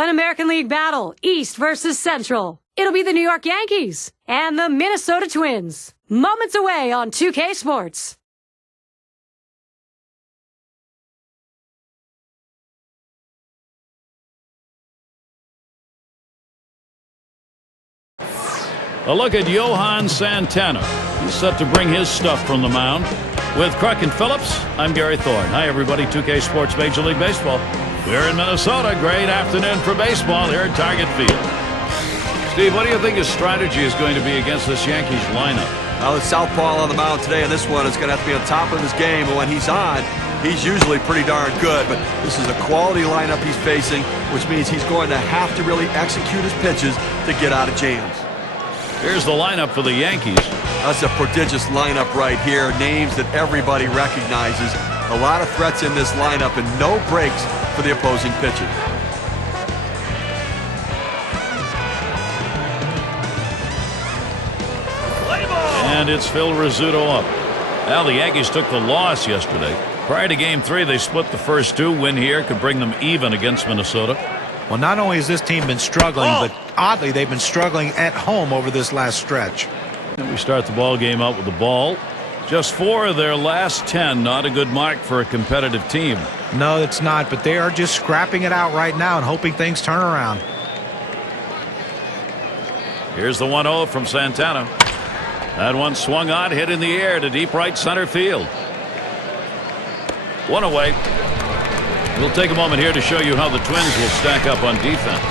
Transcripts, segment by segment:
An American League battle, East versus Central. It'll be the New York Yankees and the Minnesota Twins. Moments away on 2K Sports. A look at Johan Santana. He's set to bring his stuff from the mound. With Kruk and Phillips, I'm Gary Thorne. Hi, everybody. 2K Sports Major League Baseball. We're in Minnesota. Great afternoon for baseball here at Target Field. Steve, what do you think his strategy is going to be against this Yankees lineup? Well, the southpaw on the mound today, and this one is going to have to be on top of his game. And when he's on, he's usually pretty darn good. But this is a quality lineup he's facing, which means he's going to have to really execute his pitches to get out of jams. Here's the lineup for the Yankees. That's a prodigious lineup right here. Names that everybody recognizes. A lot of threats in this lineup and no breaks for the opposing pitcher. And it's Phil Rizzuto up. Now, the Yankees took the loss yesterday. Prior to Game 3, they split the first two. Win here could bring them even against Minnesota. Well, not only has this team been struggling, but oddly, they've been struggling at home over this last stretch. And we start the ball game out with the ball. Just 4 of their last 10. Not a good mark for a competitive team. No, it's not, but they are just scrapping it out right now and hoping things turn around. Here's the 1-0 from Santana. That one swung on, hit in the air to deep right center field. One away. We'll take a moment here to show you how the Twins will stack up on defense.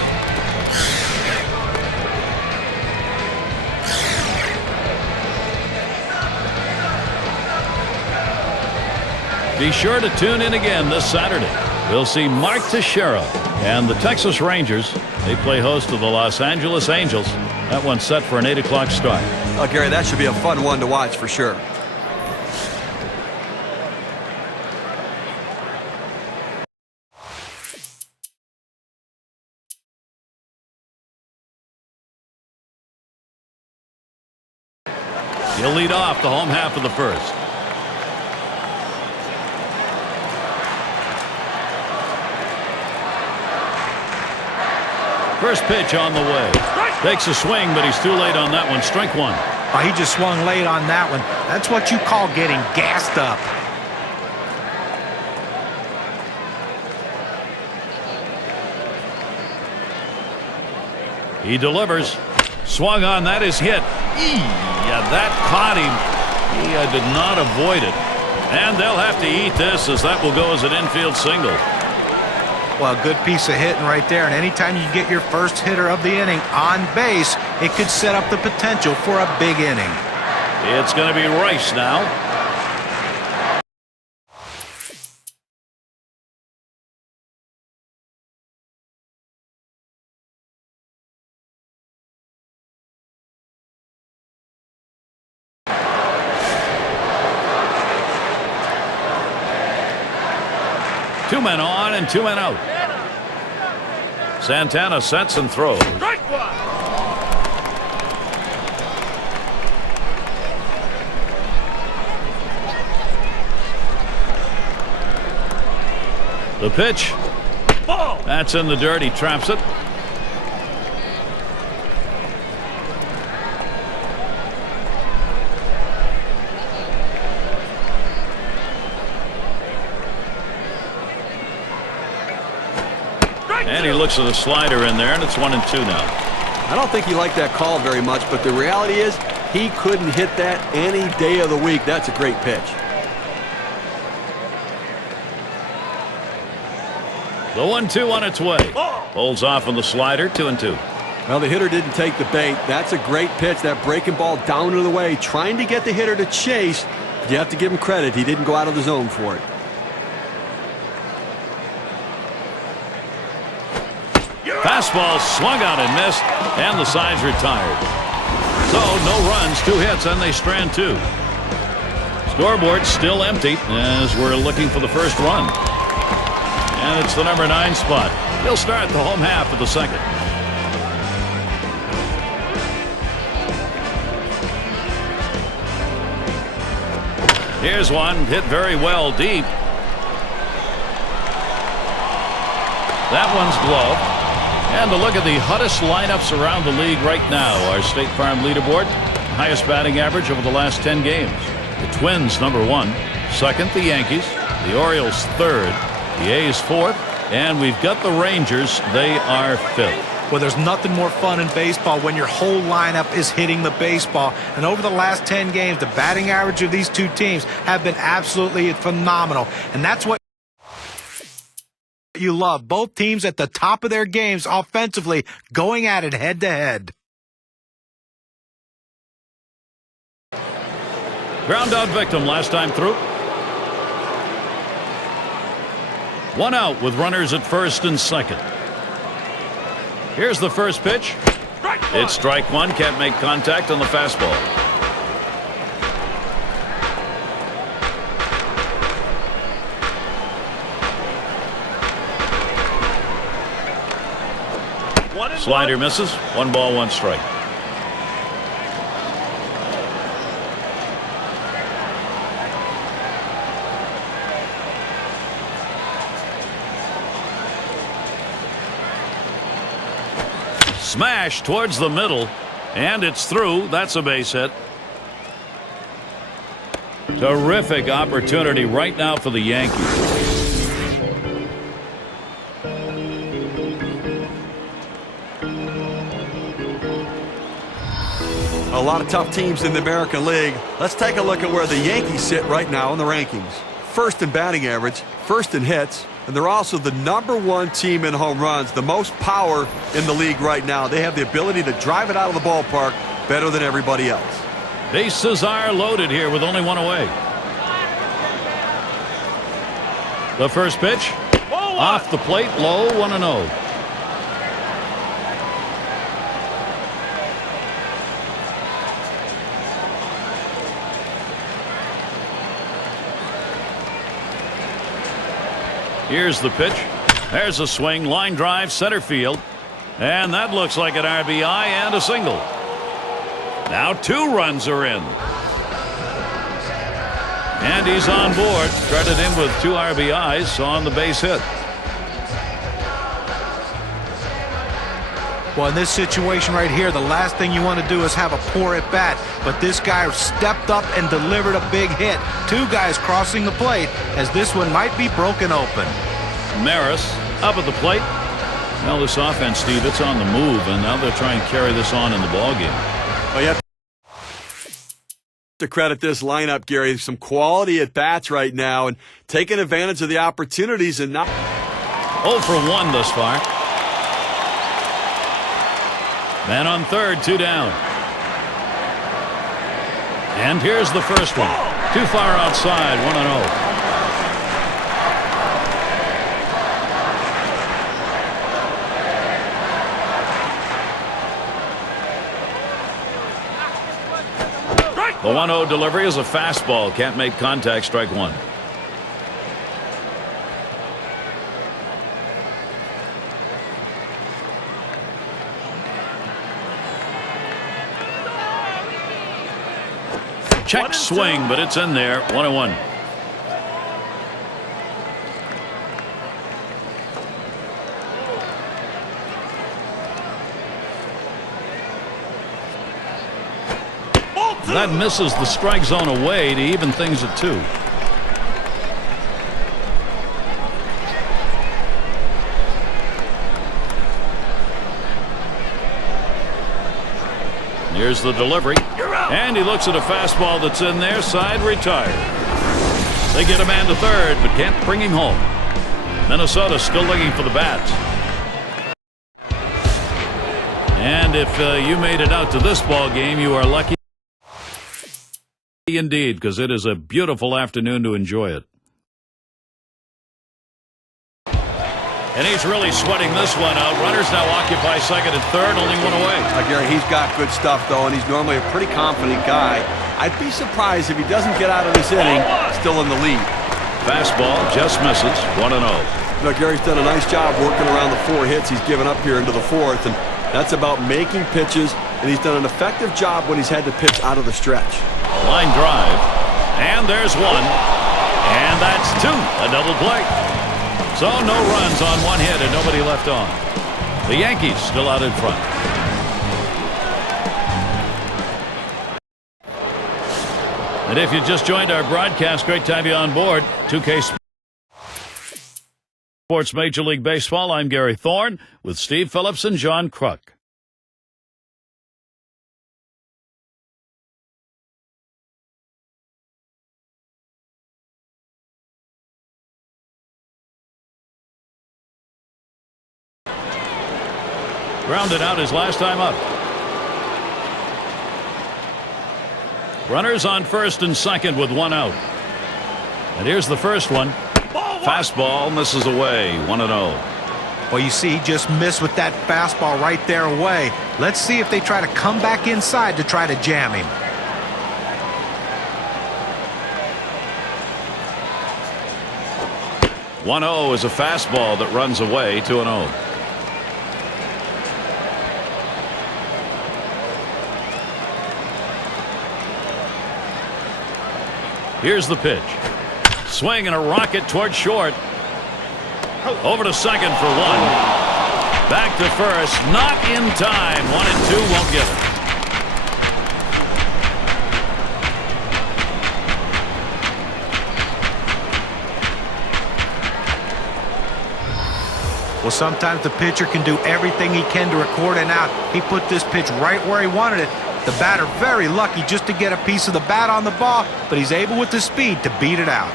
Be sure to tune in again this Saturday. We'll see Mark Teixeira and the Texas Rangers. They play host to the Los Angeles Angels. That one's set for an 8 o'clock start. Oh, Gary, that should be a fun one to watch for sure. He'll lead off the home half of the first. First pitch on the way. Takes a swing, but he's too late on that one. Strike one. Oh, he just swung late on that one. That's what you call getting gassed up. He delivers. Swung on, that is hit. Yeah, that caught him. He did not avoid it. And they'll have to eat this, as that will go as an infield single. Well, a good piece of hitting right there. And anytime you get your first hitter of the inning on base, it could set up the potential for a big inning. It's going to be Rice now. Two men on and 2 men out. Santana sets and throws. Strike one. The pitch. Ball. That's in the dirt. He traps it. And he looks at a slider in there, and it's 1-2 now. I don't think he liked that call very much, but the reality is he couldn't hit that any day of the week. That's a great pitch. The 1-2 on its way. Holds off on the slider. 2-2. Well, the hitter didn't take the bait. That's a great pitch. That breaking ball down and away, trying to get the hitter to chase. But you have to give him credit. He didn't go out of the zone for it. Fastball swung out and missed, and the side's retired. So no runs, 2 hits, and they strand 2. Scoreboard still empty as we're looking for the first run. And it's the number 9 spot. He'll start the home half of the second. Here's one hit very well deep. That one's gloved. And to look at the hottest lineups around the league right now, our State Farm leaderboard, highest batting average over the last 10 games. The Twins, number 1. Second, the Yankees. The Orioles, third. The A's, fourth. And we've got the Rangers. They are fifth. Well, there's nothing more fun in baseball when your whole lineup is hitting the baseball. And over the last 10 games, the batting average of these two teams have been absolutely phenomenal. And that's what you love. Both teams at the top of their games offensively, going at it head to head. Ground out victim last time through. One out with runners at first and second. Here's the first pitch. It's strike one. Can't make contact on the fastball. Slider misses. 1 ball, 1 strike. Smash towards the middle, and it's through. That's a base hit. Terrific opportunity right now for the Yankees. A lot of tough teams in the American League. Let's take a look at where the Yankees sit right now in the rankings. First in batting average, first in hits, and they're also the #1 team in home runs, the most power in the league right now. They have the ability to drive it out of the ballpark better than everybody else. Bases are loaded here with only 1 away. The first pitch off the plate, low, 1-0. Here's the pitch. There's a swing, line drive, center field. And that looks like an RBI and a single. Now 2 runs are in. And he's on board. Credit in with 2 RBIs on the base hit. Well, in this situation right here, the last thing you want to do is have a poor at bat. But this guy stepped up and delivered a big hit. 2 guys crossing the plate as this one might be broken open. Maris up at the plate. Well, this offense, Steve, it's on the move, and now they're trying to carry this on in the ballgame. Well, you have to credit this lineup, Gary. Some quality at bats right now and taking advantage of the opportunities and not. 0 for 1 thus far. Man on third, 2 down. And here's the first one. Too far outside, 1-0. The 1-0 delivery is a fastball. Can't make contact, strike 1. Check swing, but it's in there. 1-1. That misses the strike zone away to even things at 2. Here's the delivery. And he looks at a fastball that's in there. Side retired. They get a man to third, but can't bring him home. Minnesota still looking for the bats. And if you made it out to this ball game, you are lucky indeed, because it is a beautiful afternoon to enjoy it. And he's really sweating this one out. Runners now occupy second and third, only 1 away. Gary, he's got good stuff, though, and he's normally a pretty confident guy. I'd be surprised if he doesn't get out of this inning still in the lead. Fastball just misses, 1-0. No, Gary's done a nice job working around the 4 hits he's given up here into the 4th, and that's about making pitches, and he's done an effective job when he's had to pitch out of the stretch. Line drive, and there's 1, and that's 2, a double play. So no runs on 1 hit and nobody left on. The Yankees still out in front. And if you just joined our broadcast, great to have you on board. 2K Sports Major League Baseball. I'm Gary Thorne with Steve Phillips and John Kruk. Grounded out his last time up. Runners on first and second with one out. And here's the first one. Fastball misses away. 1-0. Well, you see, he just missed with that fastball right there away. Let's see if they try to come back inside to try to jam him. One-0 is a fastball that runs away. 2-0. Here's the pitch. Swing and a rocket toward short. Over to second for one. Back to first. Not in time. 1-2 won't get it. Well, sometimes the pitcher can do everything he can to record an out. He put this pitch right where he wanted it. The batter very lucky just to get a piece of the bat on the ball, but he's able with the speed to beat it out.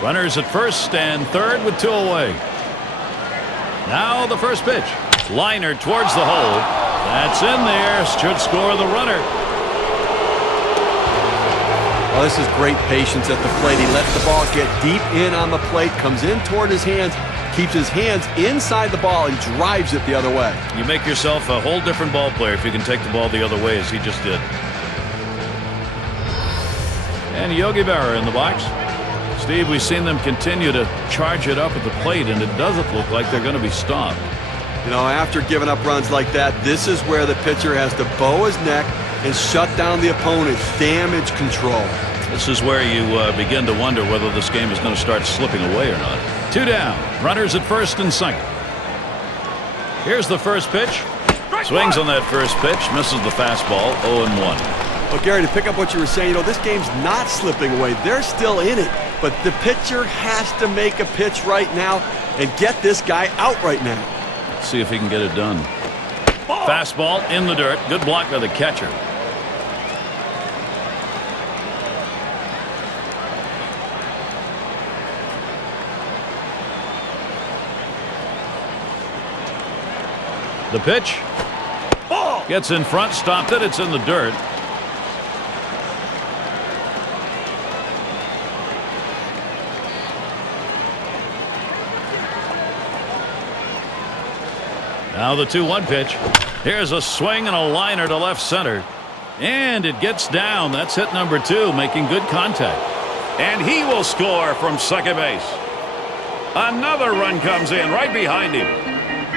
Runners at first and third with two away. Now the first pitch. Liner towards the hole. That's in there. Should score the runner. Well, this is great patience at the plate. He lets the ball get deep in on the plate, comes in toward his hands, keeps his hands inside the ball, and drives it the other way. You make yourself a whole different ball player if you can take the ball the other way as he just did. And Yogi Berra in the box. Steve, we've seen them continue to charge it up at the plate, and it doesn't look like they're going to be stopped. You know, after giving up runs like that, this is where the pitcher has to bow his neck and shut down the opponent. Damage control. This is where you begin to wonder whether this game is going to start slipping away or not. Two down. Runners at first and second. Here's the first pitch. Swings on that first pitch. Misses the fastball. 0-1. Well, Gary, to pick up what you were saying, you know, this game's not slipping away. They're still in it. But the pitcher has to make a pitch right now and get this guy out right now. Let's see if he can get it done. Fastball in the dirt. Good block by the catcher. The pitch. Gets in front, stopped it. It's in the dirt. Now the 2-1 pitch. Here's a swing and a liner to left center. And it gets down. That's hit number 2, making good contact. And he will score from second base. Another run comes in right behind him.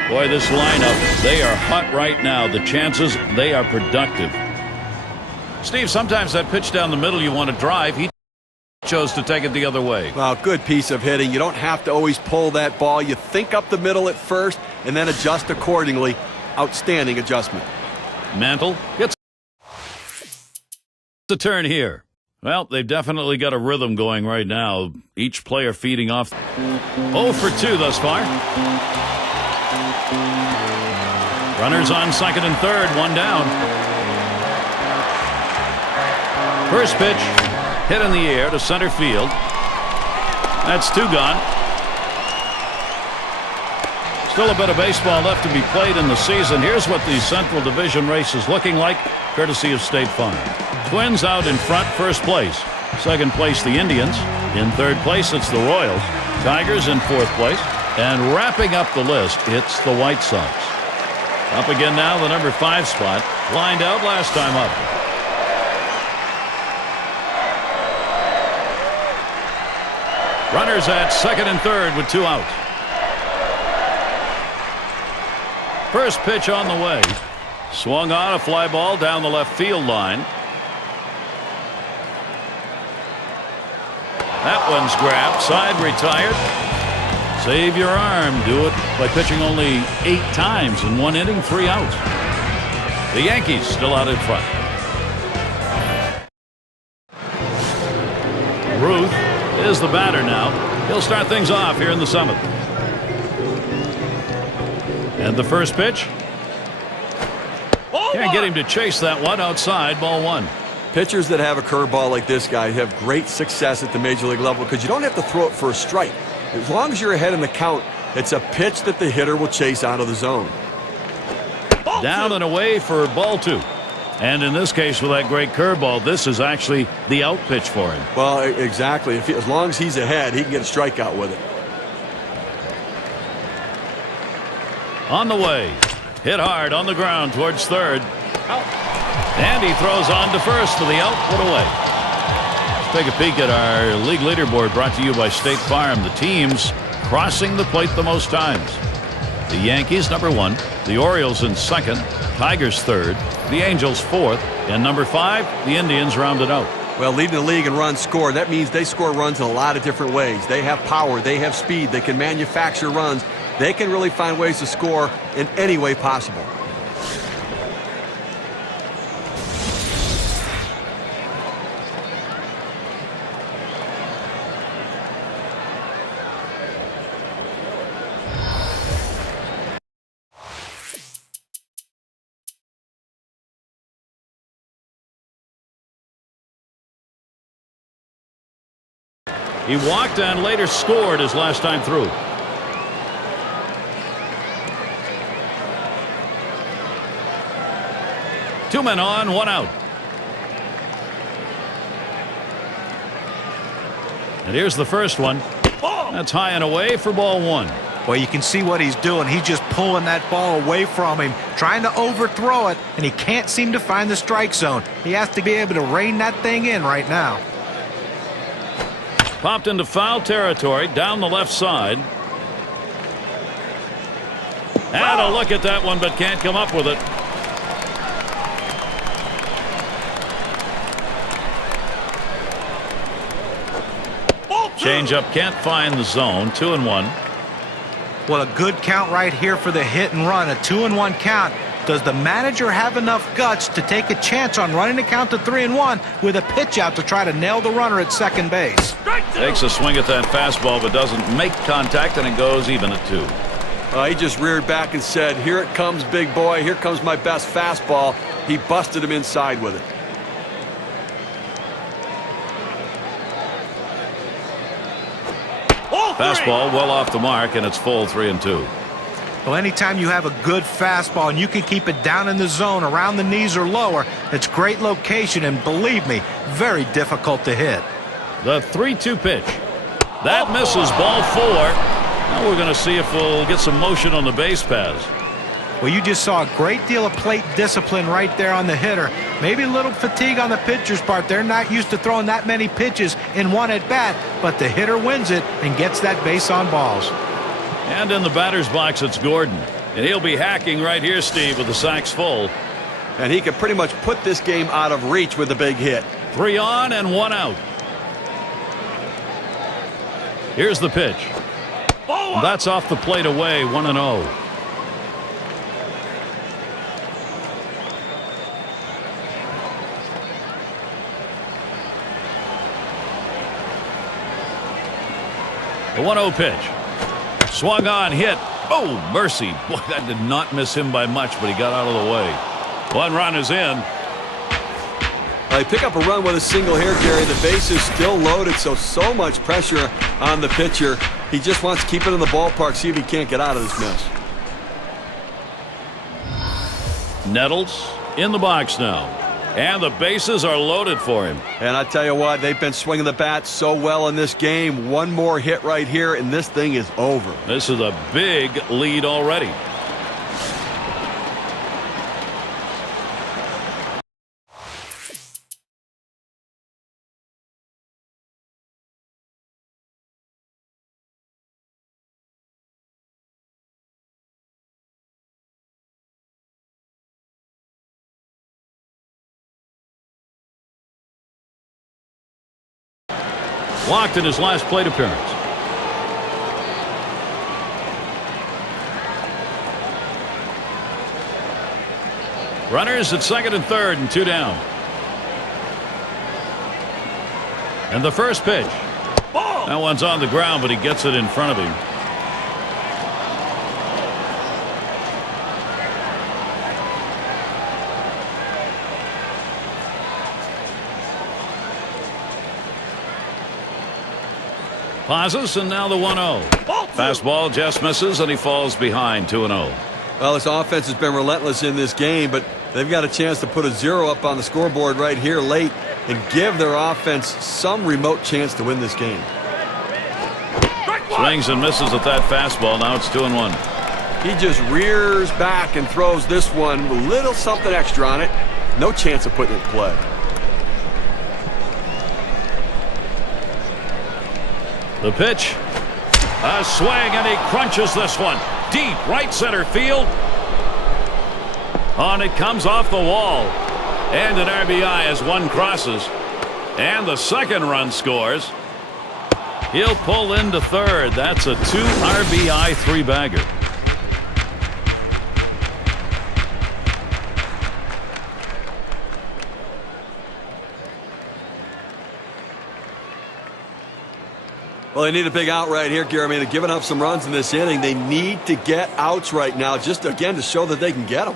Boy, this lineup, they are hot right now. The chances, they are productive. Steve, sometimes that pitch down the middle you want to drive. He chose to take it the other way. Well, good piece of hitting. You don't have to always pull that ball. You think up the middle at first and then adjust accordingly. Outstanding adjustment. Mantle gets the turn here. Well, they've definitely got a rhythm going right now. Each player feeding off. 0 for 2 thus far. Runners on second and third, one down. First pitch, hit in the air to center field. That's 2 gone. Still a bit of baseball left to be played in the season. Here's what the Central Division race is looking like, courtesy of State Farm. Twins out in front, first place. Second place, the Indians. In third place, it's the Royals. Tigers in fourth place. And wrapping up the list, it's the White Sox. Up again now, the number 5 spot. Lined out last time up. Runners at second and third with 2 outs. First pitch on the way. Swung on, a fly ball down the left field line. That one's grabbed. Side retired. Save your arm. Do it by pitching only 8 times in 1 inning, 3 outs. The Yankees still out in front. Ruth is the batter now. He'll start things off here in the 7th. And the first pitch. Can't get him to chase that one outside. Ball 1. Pitchers that have a curveball like this guy have great success at the major league level because you don't have to throw it for a strike. As long as you're ahead in the count, it's a pitch that the hitter will chase out of the zone. Down and away for ball 2. And in this case, with that great curveball, this is actually the out pitch for him. Well, exactly. As long as he's ahead, he can get a strikeout with it. On the way. Hit hard on the ground towards third. And he throws on to first for the out. Put away. Let's take a peek at our league leaderboard brought to you by State Farm. The teams crossing the plate the most times. The Yankees, number 1. The Orioles in 2nd. Tigers 3rd. The Angels 4th. And number 5, the Indians rounded out. Well, leading the league in runs scored, that means they score runs in a lot of different ways. They have power. They have speed. They can manufacture runs. They can really find ways to score in any way possible. He walked and later scored his last time through. Two men on, 1 out. And here's the first one. That's high and away for ball 1. Well, you can see what he's doing. He's just pulling that ball away from him, trying to overthrow it, and he can't seem to find the strike zone. He has to be able to rein that thing in right now. Popped into foul territory down the left side. Had a look at that one, but can't come up with it. Changeup can't find the zone. 2-1. Well, a good count right here for the hit and run. A 2-1 count. Does the manager have enough guts to take a chance on running the count to 3-1 with a pitch out to try to nail the runner at second base? Takes a swing at that fastball, but doesn't make contact, and it goes even at 2. He just reared back and said, "Here it comes, big boy. Here comes my best fastball." He busted him inside with it. Fastball well off the mark, and it's full 3-2. Well, anytime you have a good fastball and you can keep it down in the zone around the knees or lower, it's great location, and believe me, very difficult to hit. The 3-2 pitch. That misses. Ball 4. Now we're going to see if we'll get some motion on the base paths. Well, you just saw a great deal of plate discipline right there on the hitter. Maybe a little fatigue on the pitcher's part. They're not used to throwing that many pitches in one at bat, but the hitter wins it and gets that base on balls. And in the batter's box, it's Gordon. And he'll be hacking right here, Steve, with the sacks full. And he can pretty much put this game out of reach with a big hit. 3 on and 1 out. Here's the pitch. That's off the plate away, 1-0. The 1-0 pitch. Swung on, hit. Oh, mercy. Boy, that did not miss him by much, but he got out of the way. 1 run is in. They pick up a run with a single here, Gary. The base is still loaded, so much pressure on the pitcher. He just wants to keep it in the ballpark, see if he can't get out of this mess. Nettles in the box now. And the bases are loaded for him. And I tell you what, they've been swinging the bat so well in this game. One more hit right here, and this thing is over. This is a big lead already. Walked in his last plate appearance. Runners at second and third and 2 down. And the first pitch. That one's on the ground, but he gets it in front of him. Pauses, and now the 1-0. Fastball just misses, and he falls behind 2-0. Well, this offense has been relentless in this game, but they've got a chance to put a 0 up on the scoreboard right here late and give their offense some remote chance to win this game. Swings and misses at that fastball. Now it's 2-1. He just rears back and throws this one with a little something extra on it. No chance of putting it in play. The pitch. A swing, and he crunches this one. Deep right center field. On it comes off the wall. And an RBI as one crosses. And the second run scores. He'll pull into third. That's a 2 RBI 3-bagger. Well, they need a big out right here, Gary. I mean, they're giving up some runs in this inning. They need to get outs right now, just again to show that they can get them.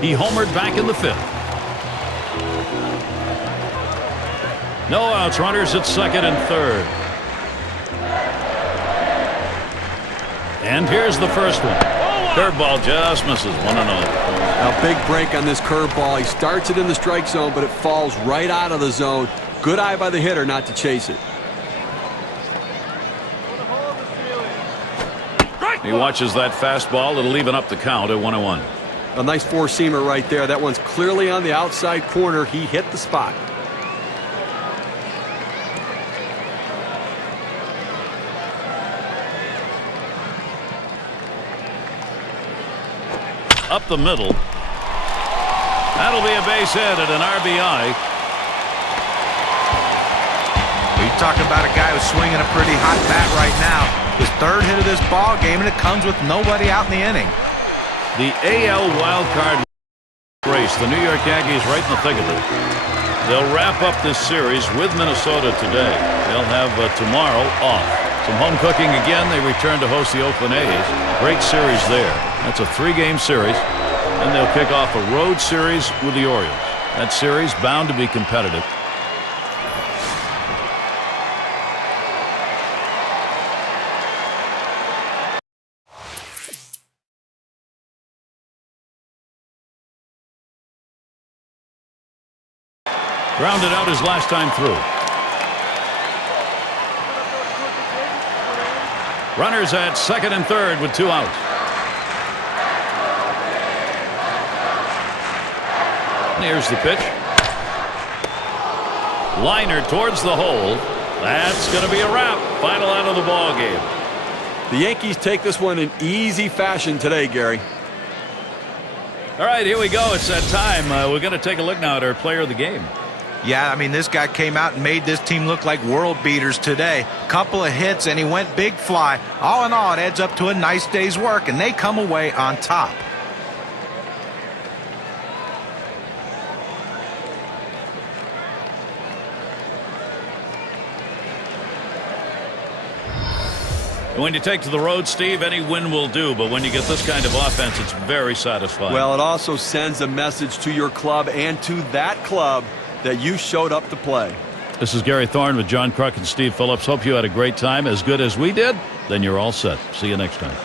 He homered back in the 5th. No outs, runners at second and third. And here's the first one. Curveball just misses 1-0. A big break on this curveball. He starts it in the strike zone, but it falls right out of the zone. Good eye by the hitter not to chase it. He watches that fastball. It'll even up the count at 1-1. A nice four-seamer right there. That one's clearly on the outside corner. He hit the spot. Up the middle. That'll be a base hit and an RBI. You're talking about a guy who's swinging a pretty hot bat right now. His third hit of this ball game, and it comes with nobody out in the inning. The AL wildcard race. The New York Yankees right in the thick of it. They'll wrap up this series with Minnesota today. They'll have tomorrow off. Some home cooking again. They return to host the Oakland A's. Great series there. That's a 3-game series. And they'll kick off a road series with the Orioles. That series bound to be competitive. Grounded out his last time through. Runners at second and third with 2 outs. Here's the pitch. Liner towards the hole. That's going to be a wrap. Final out of the ball game. The Yankees take this one in easy fashion today, Gary. All right, here we go. It's that time. We're going to take a look now at our player of the game. Yeah, I mean, this guy came out and made this team look like world beaters today. Couple of hits, and he went big fly. All in all, it adds up to a nice day's work, and they come away on top. When you take to the road, Steve, any win will do, but when you get this kind of offense, it's very satisfying. Well, it also sends a message to your club and to that club that you showed up to play. This is Gary Thorne with John Kruk and Steve Phillips. Hope you had a great time. As good as we did, then you're all set. See you next time.